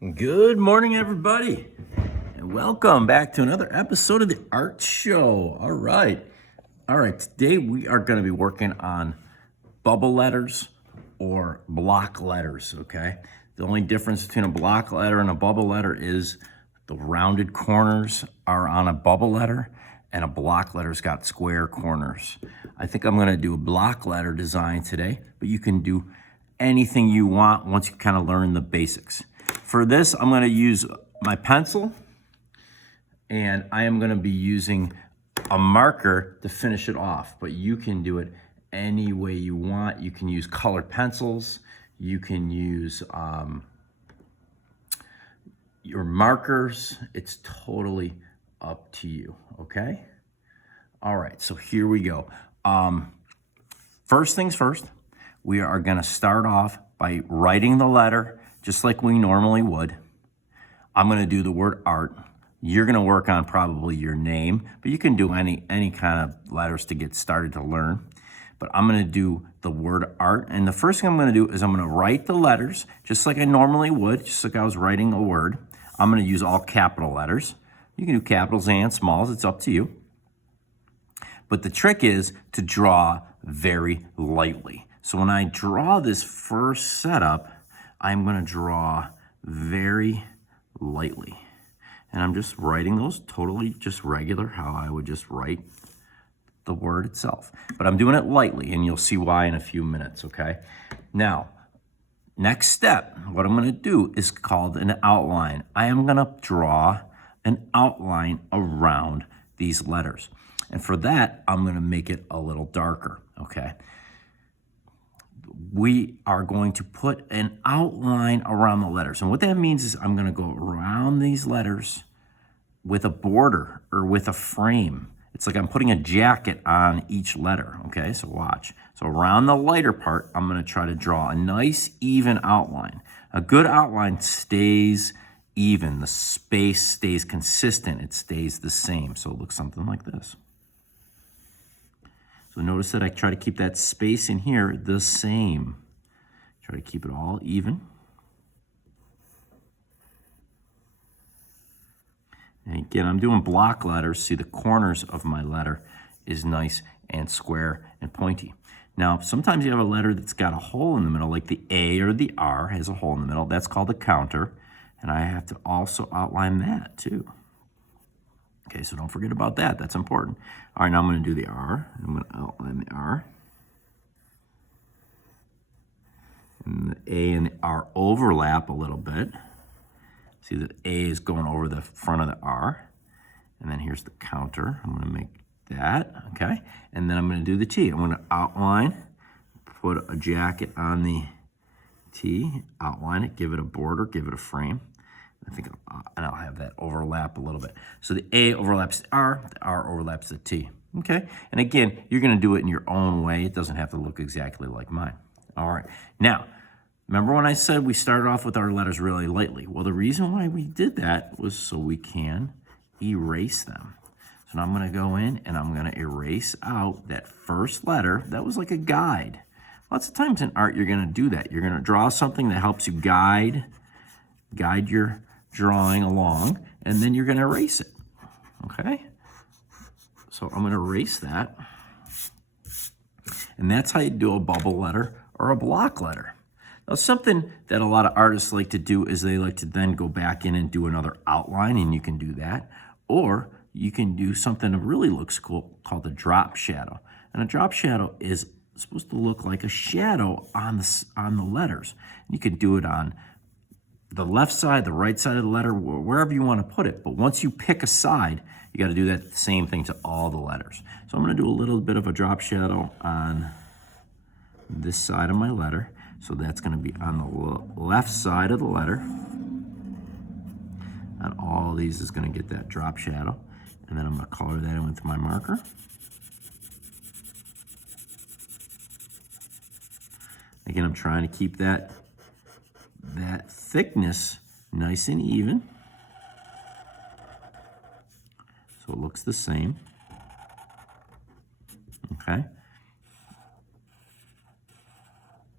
Good morning, everybody, and welcome back to another episode of the Art Show. All right, today we are going to be working on bubble letters or block letters, okay? The only difference between a block letter and a bubble letter is the rounded corners are on a bubble letter, and a block letter's got square corners. I think I'm going to do a block letter design today, but you can do anything you want once you kind of learn the basics. For this, I'm going to use my pencil, and I am going to be using a marker to finish it off, but you can do it any way you want. You can use colored pencils. You can use your markers. It's totally up to you, okay? All right, so here we go. First things first, we are going to start off by writing the letter just like we normally would. I'm going to do the word art. You're going to work on probably your name, but you can do any kind of letters to get started to learn. But I'm going to do the word art, and the first thing I'm going to do is I'm going to write the letters just like I normally would, just like I was writing a word. I'm going to use all capital letters. You can do capitals and smalls, it's up to you. But the trick is to draw very lightly. So when I draw this first setup, I'm going to draw very lightly. And I'm just writing those totally just regular, how I would just write the word itself. But I'm doing it lightly, and you'll see why in a few minutes, okay? Now, next step, what I'm going to do is called an outline. I am going to draw an outline around these letters. And for that, I'm going to make it a little darker, okay? We are going to put an outline around the letters. And what that means is I'm going to go around these letters with a border or with a frame. It's like I'm putting a jacket on each letter, okay? So watch. So around the lighter part, I'm going to try to draw a nice, even outline. A good outline stays even. The space stays consistent. It stays the same. So it looks something like this. So notice that I try to keep that space in here the same. Try to keep it all even. And again, I'm doing block letters. See, the corners of my letter is nice and square and pointy. Now, sometimes you have a letter that's got a hole in the middle, like the A or the R has a hole in the middle. That's called a counter. And I have to also outline that too. Okay, so don't forget about that. That's important. All right, now I'm going to do the R. I'm going to outline the R. And the A and the R overlap a little bit. See, the A is going over the front of the R. And then here's the counter. I'm going to make that, okay? And then I'm going to do the T. I'm going to outline, put a jacket on the T, outline it, give it a border, give it a frame. I think I'll have that overlap a little bit. So the A overlaps the R overlaps the T. Okay? And again, you're going to do it in your own way. It doesn't have to look exactly like mine. All right. Now, remember when I said we started off with our letters really lightly? Well, the reason why we did that was so we can erase them. So now I'm going to go in and I'm going to erase out that first letter. That was like a guide. Lots of times in art, you're going to do that. You're going to draw something that helps you guide your drawing along, and then you're going to erase it, okay? So I'm going to erase that, and that's how you do a bubble letter or a block letter. Now, something that a lot of artists like to do is they like to then go back in and do another outline, and you can do that, or you can do something that really looks cool called a drop shadow. And a drop shadow is supposed to look like a shadow on the letters. You can do it on the left side, the right side of the letter, wherever you want to put it. But once you pick a side, you got to do that same thing to all the letters. So I'm going to do a little bit of a drop shadow on this side of my letter. So that's going to be on the left side of the letter. And all these is going to get that drop shadow. And then I'm going to color that in with my marker. Again, I'm trying to keep that thickness nice and even. So it looks the same. Okay.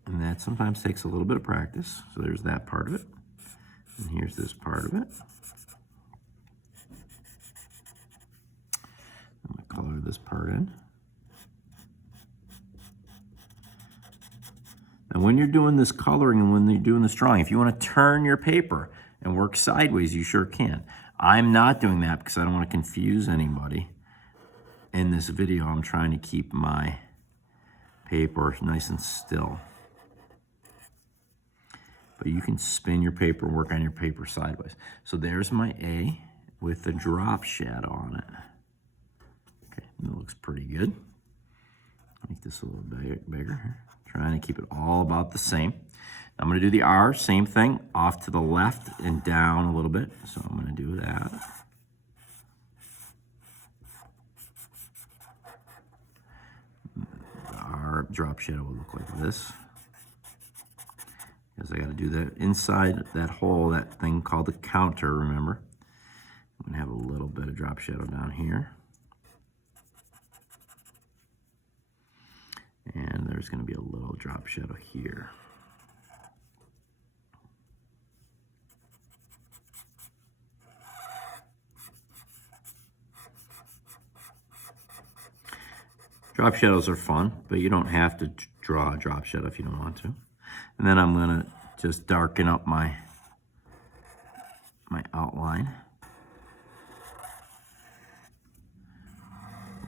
And that sometimes takes a little bit of practice. So there's that part of it. And here's this part of it. I'm going to color this part in. Now when you're doing this coloring and when you're doing this drawing, if you want to turn your paper and work sideways, you sure can. I'm not doing that because I don't want to confuse anybody. In this video, I'm trying to keep my paper nice and still. But you can spin your paper and work on your paper sideways. So there's my A with the drop shadow on it. Okay, that looks pretty good. Make this a little bigger. Trying to keep it all about the same. I'm going to do the R, same thing, off to the left and down a little bit. So I'm going to do that. The R drop shadow will look like this. Because I got to do that inside that hole, that thing called the counter, remember? I'm going to have a little bit of drop shadow down here. And there's going to be a little drop shadow here. Drop shadows are fun, but you don't have to draw a drop shadow if you don't want to. And then I'm going to just darken up my outline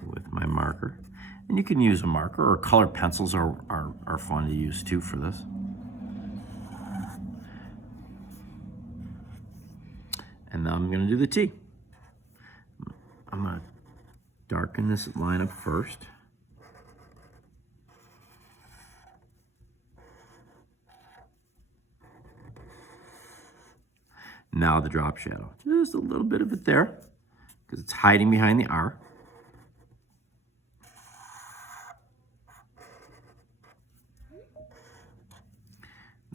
with my marker. And you can use a marker, or colored pencils are fun to use too for this. And now I'm going to do the T. I'm going to darken this line up first. Now the drop shadow. Just a little bit of it there, because it's hiding behind the R.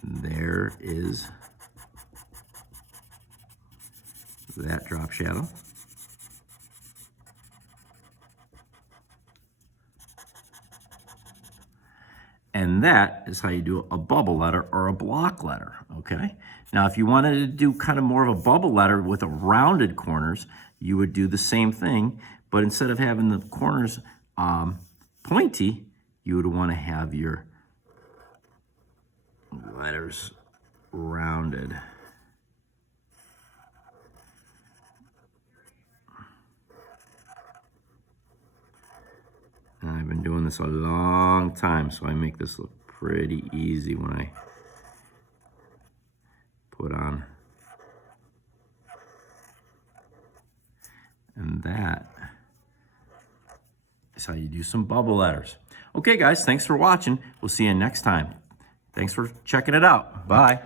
There is that drop shadow. And that is how you do a bubble letter or a block letter, okay? Now, if you wanted to do kind of more of a bubble letter with a rounded corners, you would do the same thing, but instead of having the corners pointy, you would want to have your letters rounded. And I've been doing this a long time, so I make this look pretty easy when I put on. And that is how you do some bubble letters. Okay, guys, thanks for watching. We'll see you next time. Thanks for checking it out. Bye.